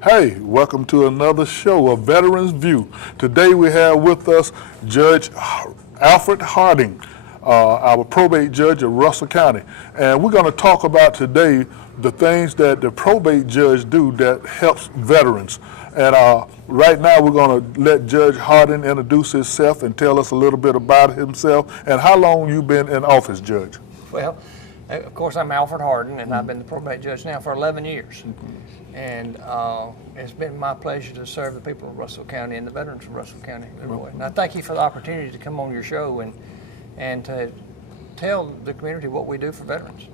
Hey, welcome to another show of Veterans View. Today we have with us Judge Alford Harden, our probate judge of Russell County. And we're going to talk about today the things that the probate judge do that helps veterans. And right now we're going to let Judge Harden introduce himself and tell us a little bit about himself and how long you've been in office, Judge. Well, of course, I'm Alford Harden, and I've been the probate judge now for 11 years. And it's been my pleasure to serve the people of Russell County and the veterans of Russell County, Leroy. And I thank you for the opportunity to come on your show and to tell the community what we do for veterans.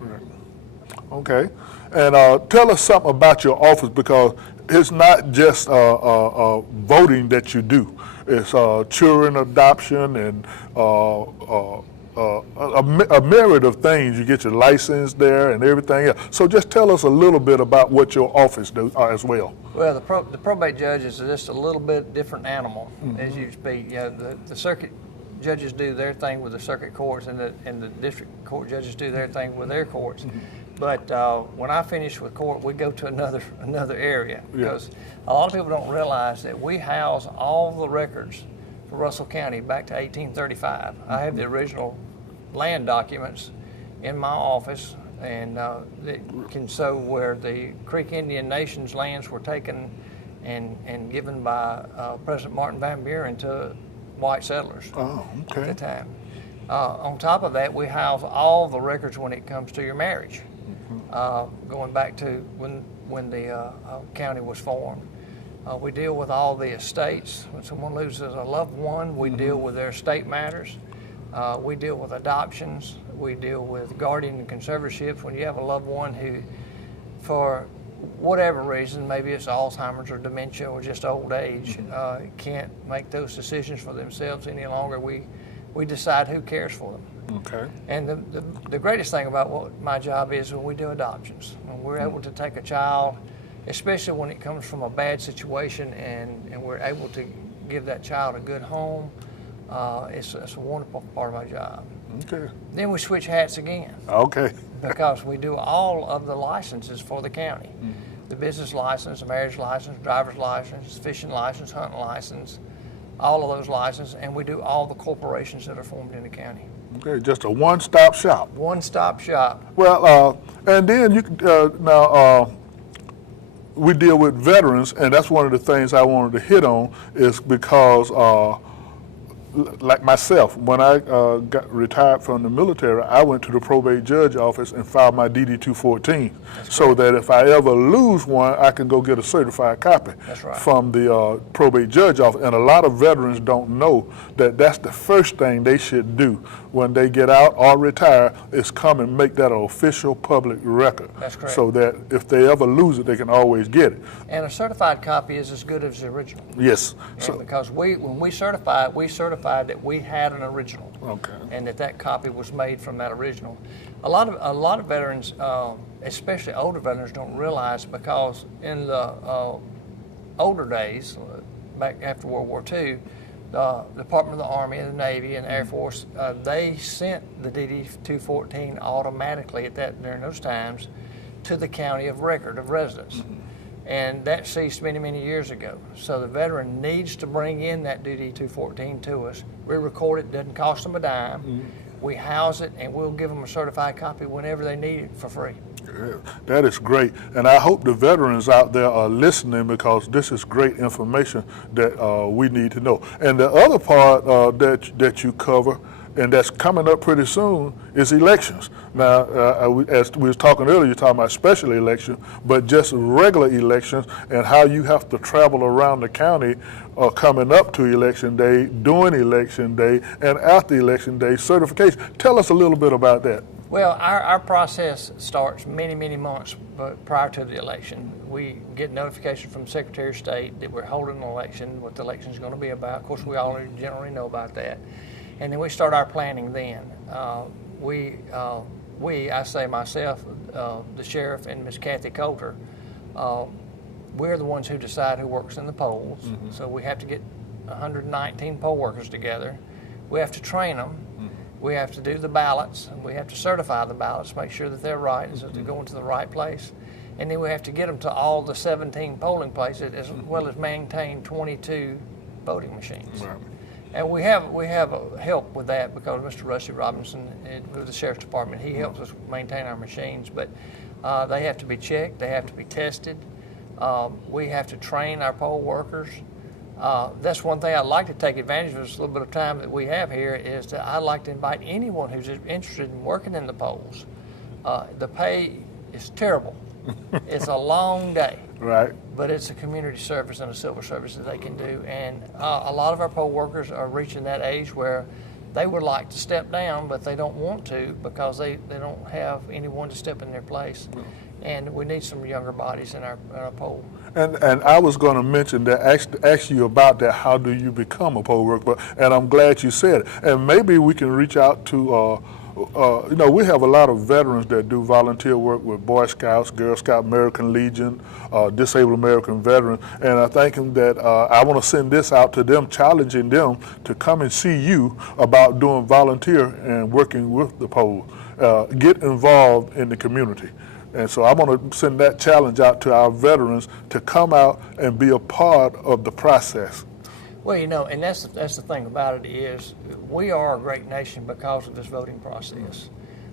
Okay. And tell us something about your office, because it's not just voting that you do. It's children adoption and a myriad of things. You get your license there and everything else. So just tell us a little bit about what your office does as well. Well, the probate judge is just a little bit different animal, as you speak. You know, the circuit judges do their thing with the circuit courts, and the district court judges do their thing with their courts. But when I finish with court, we go to another area, because a lot of people don't realize that we house all the records for Russell County back to 1835. I have the original land documents in my office, and it can show where the Creek Indian Nation's lands were taken and given by President Martin Van Buren to white settlers at the time. On top of that, we house all the records when it comes to your marriage, going back to when the county was formed. We deal with all the estates. When someone loses a loved one, we deal with their estate matters. We deal with adoptions. We deal with guardian and conservatorships. When you have a loved one who, for whatever reason, maybe it's Alzheimer's or dementia or just old age, can't make those decisions for themselves any longer, we decide who cares for them. Okay. And the greatest thing about what my job is when we do adoptions, when we're able to take a child, especially when it comes from a bad situation, and we're able to give that child a good home, it's a wonderful part of my job. Okay. Then we switch hats again. Okay. Because we do all of the licenses for the county. The business license, the marriage license, driver's license, fishing license, hunting license, all of those licenses, and we do all the corporations that are formed in the county. Okay, just a one-stop shop. One-stop shop. Well, and then you now we deal with veterans, and that's one of the things I wanted to hit on, is because like myself, when I got retired from the military, I went to the probate judge office and filed my DD-214, so that if I ever lose one, I can go get a certified copy from the probate judge office. And a lot of veterans don't know that that's the first thing they should do when they get out or retire, is come and make that an official public record. That's correct. So that if they ever lose it, they can always get it. And a certified copy is as good as the original. Yes. So, because when we certified that we had an original. Okay. And that copy was made from that original. A lot of veterans, especially older veterans, don't realize, because in the older days, back after World War II, the Department of the Army and the Navy and the Air Force, they sent the DD-214 automatically during those times to the county of record of residence. And that ceased many, many years ago. So the veteran needs to bring in that DD-214 to us. We record it, doesn't cost them a dime. We house it, and we'll give them a certified copy whenever they need it for free. Yeah, that is great, and I hope the veterans out there are listening, because this is great information that we need to know. And the other part that you cover, and that's coming up pretty soon, is elections. Now, as we was talking earlier, you're talking about special election, but just regular elections, and how you have to travel around the county coming up to election day, during election day, and after election day, certification. Tell us a little bit about that. Well, our process starts many, many months prior to the election. We get notification from the Secretary of State that we're holding an election, what the election is going to be about. Of course, we already generally know about that. And then we start our planning then. I say myself, the sheriff, and Miss Kathy Coulter, we're the ones who decide who works in the polls. So we have to get 119 poll workers together. We have to train them. We have to do the ballots, and we have to certify the ballots, make sure that they're right, and so they're going to the right place. And then we have to get them to all the 17 polling places, as well as maintain 22 voting machines. Right. And we have help with that because Mr. Rusty Robinson with the Sheriff's Department, he helps us maintain our machines. But they have to be checked, they have to be tested. We have to train our poll workers. That's one thing I'd like to take advantage of this little bit of time that we have here is that I'd like to invite anyone who's interested in working in the polls. The pay is terrible. It's a long day. Right. But it's a community service and a civil service that they can do. And a lot of our poll workers are reaching that age where they would like to step down, but they don't want to because they don't have anyone to step in their place. And we need some younger bodies in our poll. And I was going to mention that, ask you about that. How do you become a poll worker? And I'm glad you said it. And maybe we can reach out to, we have a lot of veterans that do volunteer work with Boy Scouts, Girl Scout, American Legion, Disabled American Veterans. And I think that I want to send this out to them, challenging them to come and see you about doing volunteer and working with the poll. Get involved in the community. And so I want to send that challenge out to our veterans to come out and be a part of the process. Well, and that's the thing about it is we are a great nation because of this voting process.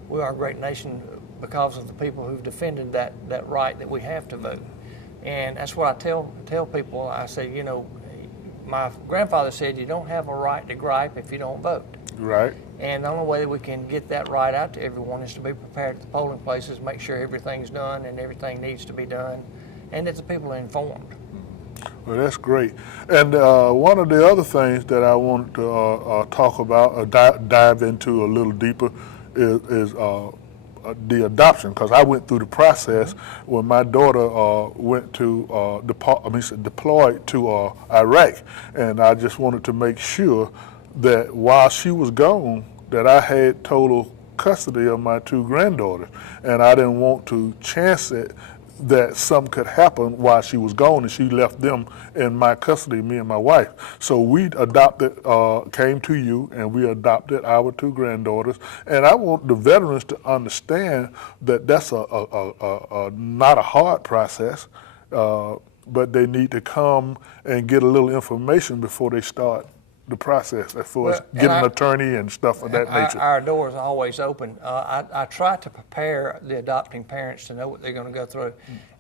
We are a great nation because of the people who've defended that right that we have to vote. And that's what I tell people. I say, my grandfather said you don't have a right to gripe if you don't vote. Right. And the only way that we can get that right out to everyone is to be prepared at the polling places, make sure everything's done and everything needs to be done, and that the people are informed. Well, that's great. And one of the other things that I wanted to talk about, dive into a little deeper, is the adoption, because I went through the process when my daughter went to deployed to Iraq, and I just wanted to make sure that while she was gone, that I had total custody of my two granddaughters, and I didn't want to chance it that something could happen while she was gone, and she left them in my custody, me and my wife. So we adopted, came to you, and we adopted our two granddaughters. And I want the veterans to understand that that's not a hard process, but they need to come and get a little information before they start the process as far as getting an attorney and stuff of that nature. Our doors are always open. I try to prepare the adopting parents to know what they're going to go through.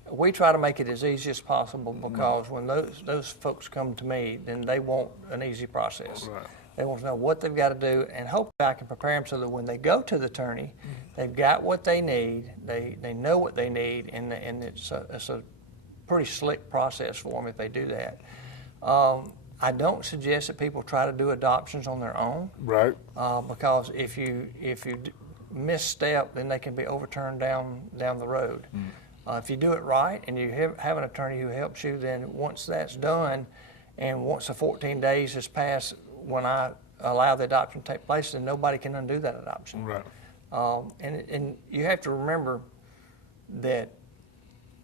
We try to make it as easy as possible because when those folks come to me, then they want an easy process. Right. They want to know what they've got to do, and hopefully I can prepare them so that when they go to the attorney, they've got what they need, they know what they need, and it's a pretty slick process for them if they do that. I don't suggest that people try to do adoptions on their own. Right. Because if you misstep, then they can be overturned down the road. If you do it right and you have an attorney who helps you, then once that's done, and once the 14 days has passed when I allow the adoption to take place, then nobody can undo that adoption. Right. And you have to remember that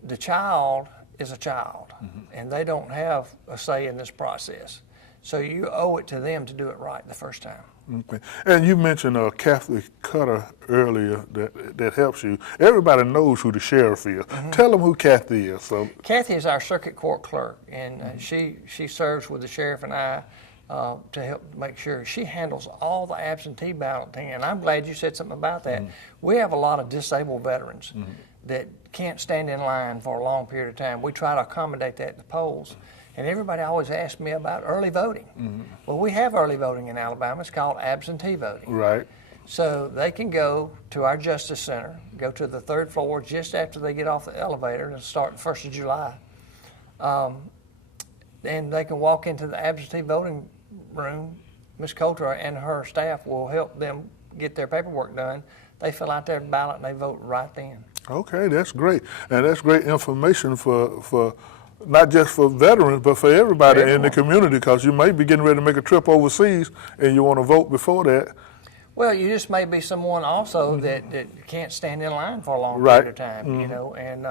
the child is a child, and they don't have a say in this process. So you owe it to them to do it right the first time. Okay. And you mentioned a Catholic cutter earlier that helps you. Everybody knows who the sheriff is. Tell them who Kathy is. So Kathy is our circuit court clerk, and she serves with the sheriff and I to help make sure. She handles all the absentee balloting, and I'm glad you said something about that. We have a lot of disabled veterans that can't stand in line for a long period of time. We try to accommodate that at the polls. And everybody always asks me about early voting. Well, we have early voting in Alabama. It's called absentee voting. Right. So they can go to our Justice Center, go to the 3rd floor just after they get off the elevator and start the 1st of July. And they can walk into the absentee voting room. Ms. Coulter and her staff will help them get their paperwork done. They fill out their ballot and they vote right then. Okay, that's great. And that's great information for not just for veterans, but for everybody in the community, because you may be getting ready to make a trip overseas and you want to vote before that. Well, you just may be someone also that can't stand in line for a long period of time, and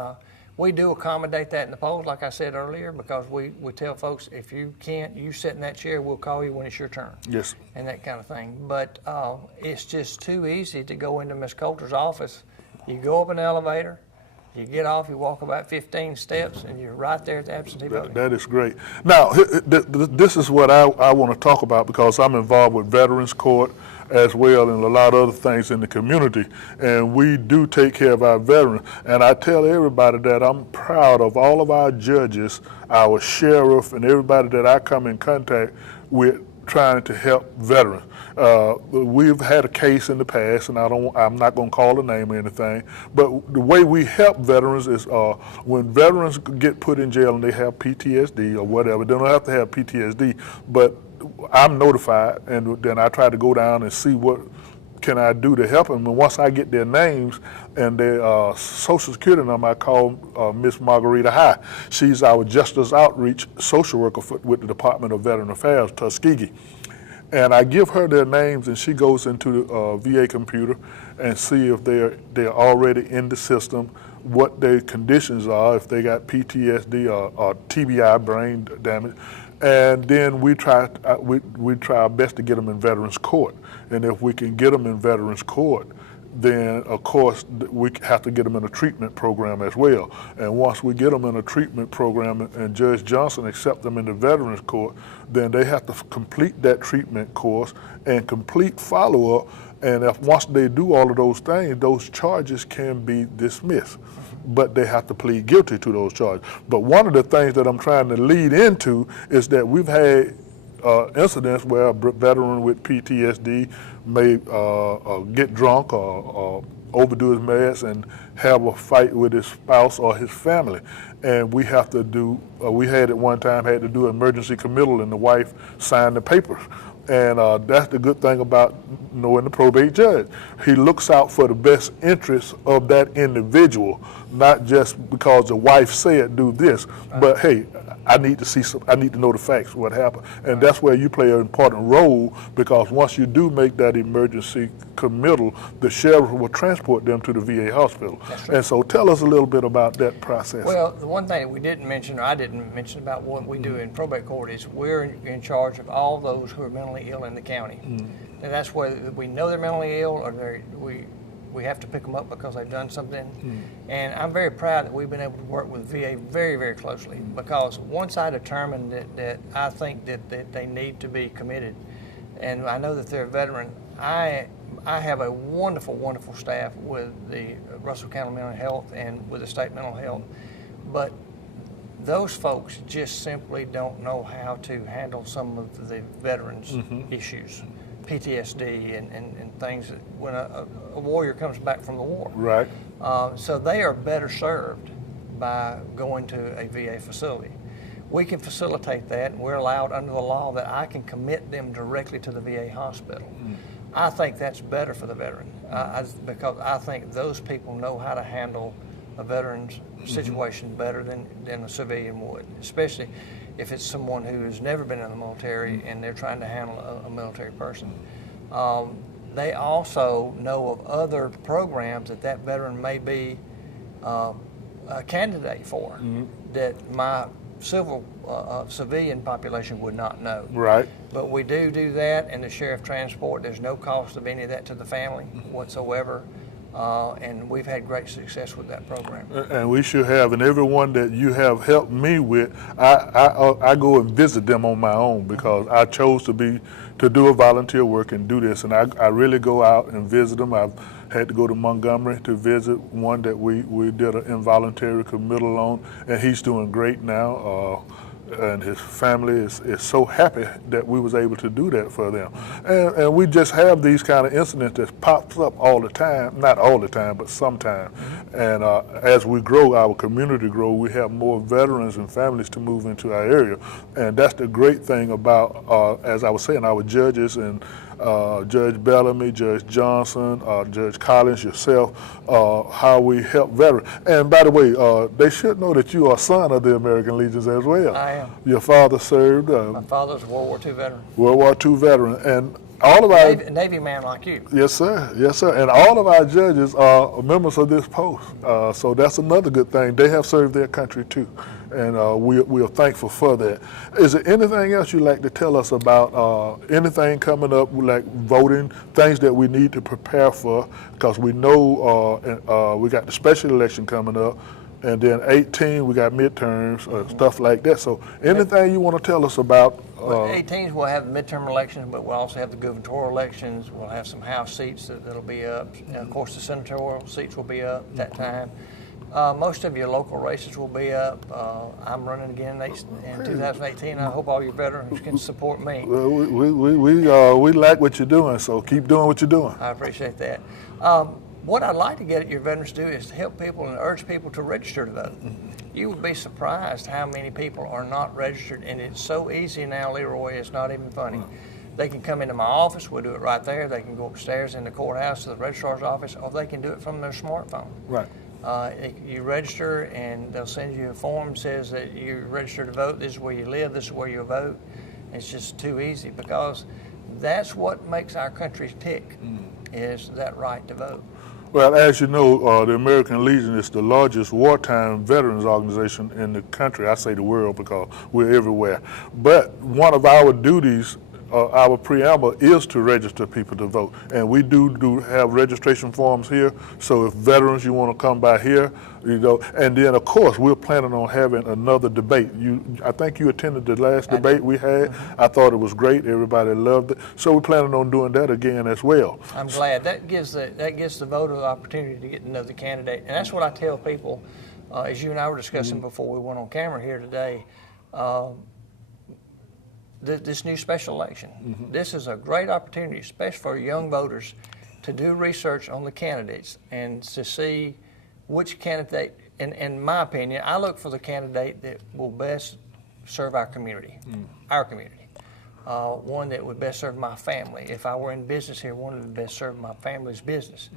we do accommodate that in the polls, like I said earlier, because we tell folks, if you can't, you sit in that chair, we'll call you when it's your turn. Yes. And that kind of thing. But it's just too easy to go into Ms. Coulter's office. You go up an elevator, You get off, you walk about 15 steps, and you're right there at the absentee voting. That is great. Now, this is what I want to talk about because I'm involved with Veterans Court as well and a lot of other things in the community, and we do take care of our veterans. And I tell everybody that I'm proud of all of our judges, our sheriff, and everybody that I come in contact with trying to help veterans. We've had a case in the past, and I'm not going to call the name or anything, but the way we help veterans is when veterans get put in jail and they have PTSD or whatever, they don't have to have PTSD, but I'm notified, and then I try to go down and see what can I do to help them. And once I get their names and their social security number, I call Miss Margarita High. She's our Justice Outreach social worker with the Department of Veteran Affairs, Tuskegee. And I give her their names, and she goes into the VA computer and see if they're already in the system, what their conditions are, if they got PTSD or TBI, brain damage. And then we try our best to get them in Veterans Court. And if we can get them in Veterans Court, then of course we have to get them in a treatment program as well. And once we get them in a treatment program and Judge Johnson accepts them in the Veterans Court, then they have to complete that treatment course and complete follow-up. And once they do all of those things, those charges can be dismissed, but they have to plead guilty to those charges. But one of the things that I'm trying to lead into is that we've had incidents where a veteran with PTSD may get drunk or overdo his meds and have a fight with his spouse or his family. And we have to do, we had at one time had to do emergency committal, and the wife signed the papers. And that's the good thing about knowing the probate judge. He looks out for the best interests of that individual, not just because the wife said do this, but hey, I need to know the facts, what happened. And that's where you play an important role, because once you do make that emergency committal, the sheriff will transport them to the VA hospital. That's right. And so tell us a little bit about that process. Well, the one thing that we didn't mention, or I didn't mention about what we do in probate court, is we're in charge of all those who are mentally ill in the county. And that's whether we know they're mentally ill or we have to pick them up because they've done something. And I'm very proud that we've been able to work with VA very, very closely, because once I determined that I think that they need to be committed, and I know that they're a veteran, I have a wonderful, wonderful staff with the Russell County Mental Health and with the state mental health, but those folks just simply don't know how to handle some of the veterans' issues. PTSD and things that when a warrior comes back from the war. Right. So they are better served by going to a VA facility. We can facilitate that, and we're allowed under the law that I can commit them directly to the VA hospital. I think that's better for the veteran because I think those people know how to handle a veteran's situation better than a civilian would, especially if it's someone who has never been in the military and they're trying to handle a military person. They also know of other programs that veteran may be a candidate for that my civilian population would not know. Right. But we do that, and the sheriff transport, there's no cost of any of that to the family whatsoever. And we've had great success with that program. And we should have, and everyone that you have helped me with, I go and visit them on my own, because I chose to do a volunteer work and do this, and I really go out and visit them. I've had to go to Montgomery to visit one that we did an involuntary committal on, and he's doing great now. And his family is so happy that we was able to do that for them. And we just have these kind of incidents that pops up all the time, not all the time, but sometimes. And as we grow, our community grow, we have more veterans and families to move into our area. And that's the great thing about, as I was saying, our judges and Judge Bellamy, Judge Johnson, Judge Collins, yourself, how we help veterans. And by the way, they should know that you are a son of the American Legions as well. I am. Your father served. My father's a World War II veteran. World War II veteran. And all of our Navy man like you. Yes, sir. Yes, sir. And all of our judges are members of this post. So that's another good thing. They have served their country too. And we are thankful for that. Is there anything else you'd like to tell us about anything coming up, like voting, things that we need to prepare for? Because we know we got the special election coming up. And then 18, we got midterms, stuff like that. So anything you want to tell us about? 18s, we'll have the midterm elections, but we'll also have the gubernatorial elections. We'll have some House seats that'll be up. And of course, the senatorial seats will be up at that time. Most of your local races will be up. I'm running again in 2018. I hope all your veterans can support me. Well, we like what you're doing, so keep doing what you're doing. I appreciate that. What I'd like to get your veterans to do is to help people and urge people to register to vote. You would be surprised how many people are not registered, and it's so easy now, Leroy, it's not even funny. They can come into my office, we'll do it right there. They can go upstairs in the courthouse to the registrar's office, or they can do it from their smartphone. Right. You register, and they'll send you a form that says that you're registered to vote. This is where you live, this is where you'll vote. It's just too easy, because that's what makes our country tick, is that right to vote. Well, as you know, the American Legion is the largest wartime veterans organization in the country. I say the world because we're everywhere. But one of our duties, our preamble, is to register people to vote. And we do have registration forms here. So if veterans, you want to come by here, you know. And then, of course, we're planning on having another debate. I think you attended the last debate we had. I thought it was great. Everybody loved it. So we're planning on doing that again as well. I'm glad. That gives the voter the opportunity to get to know the candidate. And that's what I tell people, as you and I were discussing before we went on camera here today, this new special election. This is a great opportunity, especially for young voters, to do research on the candidates and to see which candidate, in my opinion, I look for the candidate that will best serve our community, one that would best serve my family. If I were in business here, one that would best serve my family's business.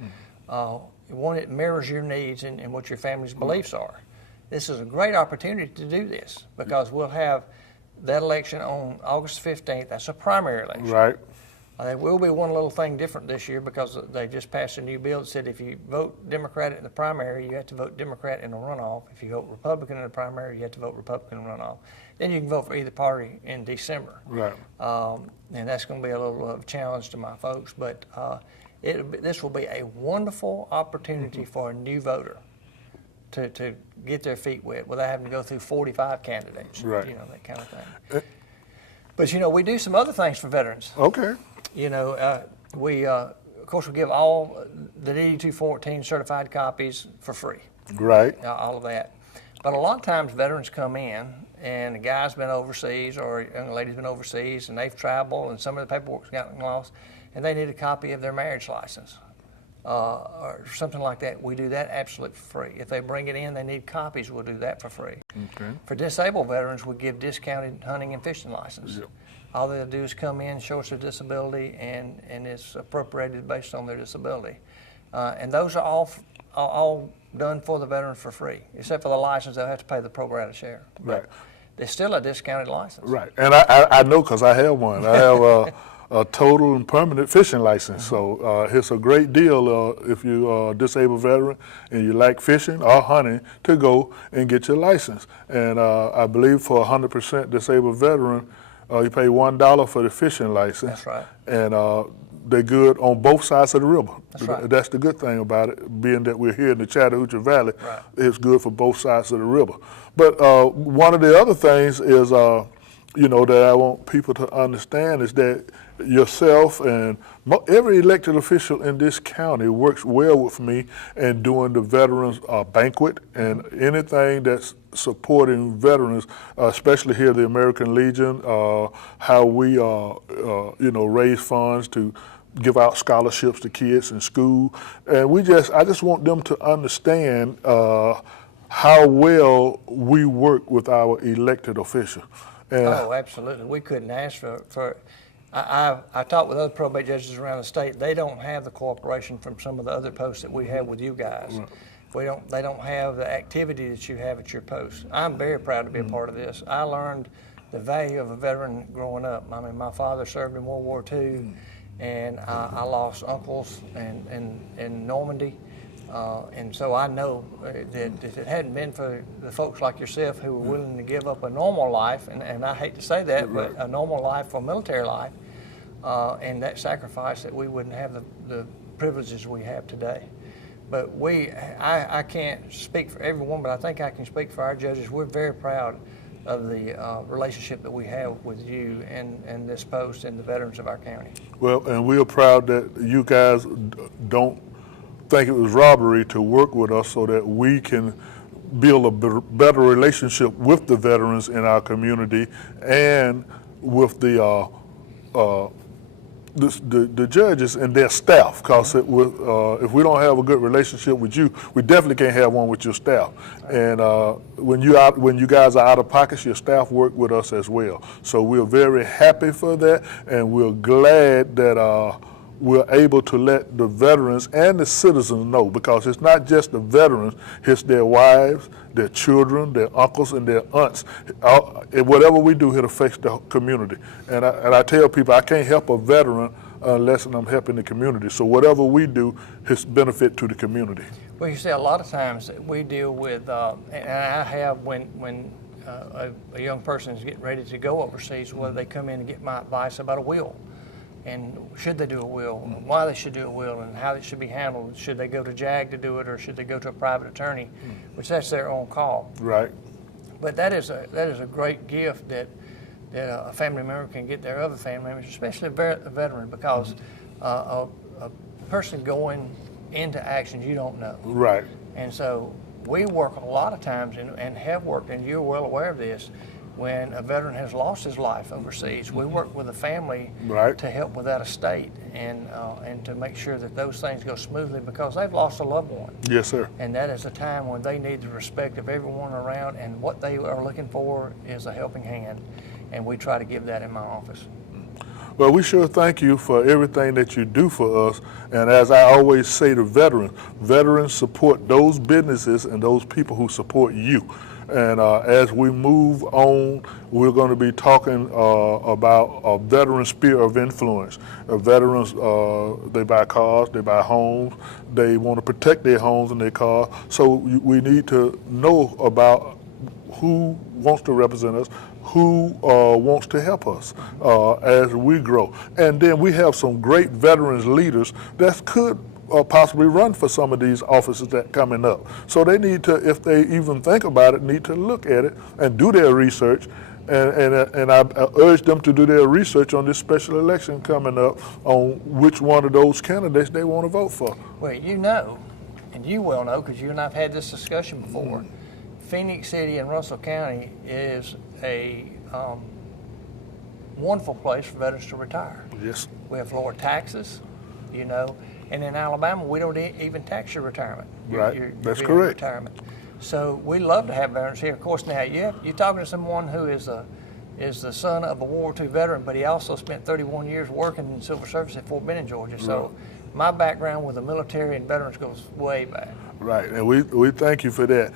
One that mirrors your needs and what your family's beliefs are. This is a great opportunity to do this, because we'll have that election on August 15th. That's a primary election. Right. There will be one little thing different this year, because they just passed a new bill that said if you vote Democrat in the primary, you have to vote Democrat in the runoff. If you vote Republican in the primary, you have to vote Republican in the runoff. Then you can vote for either party in December. Right. And that's going to be a little challenge to my folks, but this will be a wonderful opportunity for a new voter to get their feet wet without having to go through 45 candidates, right. You know, that kind of thing. But, you know, we do some other things for veterans. Okay. You know, of course, we give all the DD-214 certified copies for free. Right. All of that. But a lot of times veterans come in, and a guy's been overseas or a young lady's been overseas, and they've traveled, and some of the paperwork's gotten lost, and they need a copy of their marriage license. Or something like that. We do that absolutely for free. If they bring it in, they need copies, we'll do that for free. Okay. For disabled veterans, we give discounted hunting and fishing license. Yep. All they do is come in, show us their disability, and it's appropriated based on their disability. And those are all done for the veterans for free, except for the license. They'll have to pay the pro rata share. Right. They're still a discounted license. Right. And I know, because I have one. I have a total and permanent fishing license. So it's a great deal if you're a disabled veteran and you like fishing or hunting to go and get your license. And I believe for a 100% disabled veteran, you pay $1 for the fishing license. That's right. And they're good on both sides of the river. That's right. That's the good thing about it, being that we're here in the Chattahoochee Valley. Right. It's good for both sides of the river. But one of the other things is, you know, that I want people to understand is that yourself and every elected official in this county works well with me in doing the veterans banquet and anything that's supporting veterans, especially here at the American Legion, how we you know, raise funds to give out scholarships to kids in school. And I just want them to understand how well we work with our elected officials. Oh, absolutely. We couldn't ask for I talked with other probate judges around the state. They don't have the cooperation from some of the other posts that we have with you guys. Right. They don't have the activity that you have at your post. I'm very proud to be a part of this. I learned the value of a veteran growing up. I mean, my father served in World War II, and I lost uncles in Normandy. And so I know that if it hadn't been for the folks like yourself who were willing to give up a normal life, and I hate to say that, but a normal life for military life, and that sacrifice, that we wouldn't have the privileges we have today. But I can't speak for everyone, but I think I can speak for our judges. We're very proud of the relationship that we have with you and this post and the veterans of our county. Well, and we are proud that you guys don't think it was robbery to work with us so that we can build a better relationship with the veterans in our community and with the judges and their staff, because if we don't have a good relationship with you, we definitely can't have one with your staff. And when you guys are out of pockets, your staff work with us as well. So we're very happy for that, and we're glad that we're able to let the veterans and the citizens know, because it's not just the veterans, it's their wives, their children, their uncles, and their aunts. Whatever we do, it affects the community. And I tell people, I can't help a veteran unless I'm helping the community. So whatever we do, it's benefit to the community. Well, you see, a lot of times we deal with, and I have when a young person is getting ready to go overseas, whether they come in and get my advice about a will. And should they do a will, and why they should do a will, and how it should be handled. Should they go to JAG to do it, or should they go to a private attorney, which that's their own call. Right. But that is a great gift that a family member can get their other family members, especially a veteran, because a person going into action you don't know. Right. And so we work a lot of times and have worked, and you're well aware of this, when a veteran has lost his life overseas, we work with the family to help with that estate and to make sure that those things go smoothly, because they've lost a loved one. Yes, sir. And that is a time when they need the respect of everyone around, and what they are looking for is a helping hand, and we try to give that in my office. Well, we sure thank you for everything that you do for us. And as I always say to veterans support those businesses and those people who support you. And as we move on, we're going to be talking about a veteran sphere of influence. Veterans, they buy cars, they buy homes, they want to protect their homes and their cars. So we need to know about who wants to represent us, who wants to help us as we grow. And then we have some great veterans leaders that could possibly run for some of these offices that coming up. So they need to, if they even think about it, need to look at it and do their research. And I urge them to do their research on this special election coming up on which one of those candidates they want to vote for. Well, you know, and you well know, because you and I have had this discussion before, Phoenix City and Russell County is a wonderful place for veterans to retire. Yes. We have lower taxes, you know, and in Alabama, we don't even tax your retirement. That's correct. Retirement. So we love to have veterans here. Of course, now you're talking to someone who is the son of a World War II veteran, but he also spent 31 years working in civil service at Fort Benning, Georgia. So my background with the military and veterans goes way back. Right, and we thank you for that.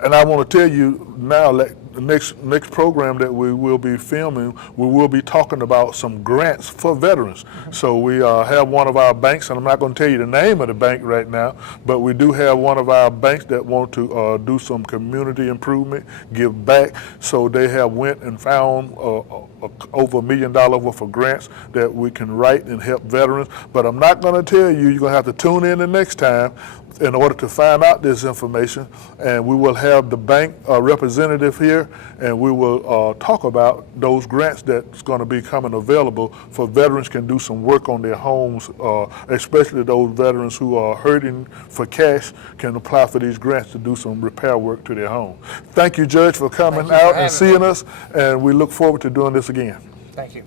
And I want to tell you now, that the next program that we will be filming, we will be talking about some grants for veterans. So we have one of our banks, and I'm not going to tell you the name of the bank right now, but we do have one of our banks that want to do some community improvement, give back. So they have went and found over $1 million worth of grants that we can write and help veterans. But I'm not going to tell you, you're going to have to tune in the next time in order to find out this information, and we will have the bank representative here, and we will talk about those grants that's going to be coming available for veterans can do some work on their homes, especially those veterans who are hurting for cash can apply for these grants to do some repair work to their home. Thank you, Judge, for coming out and seeing us, and we look forward to doing this again. Thank you.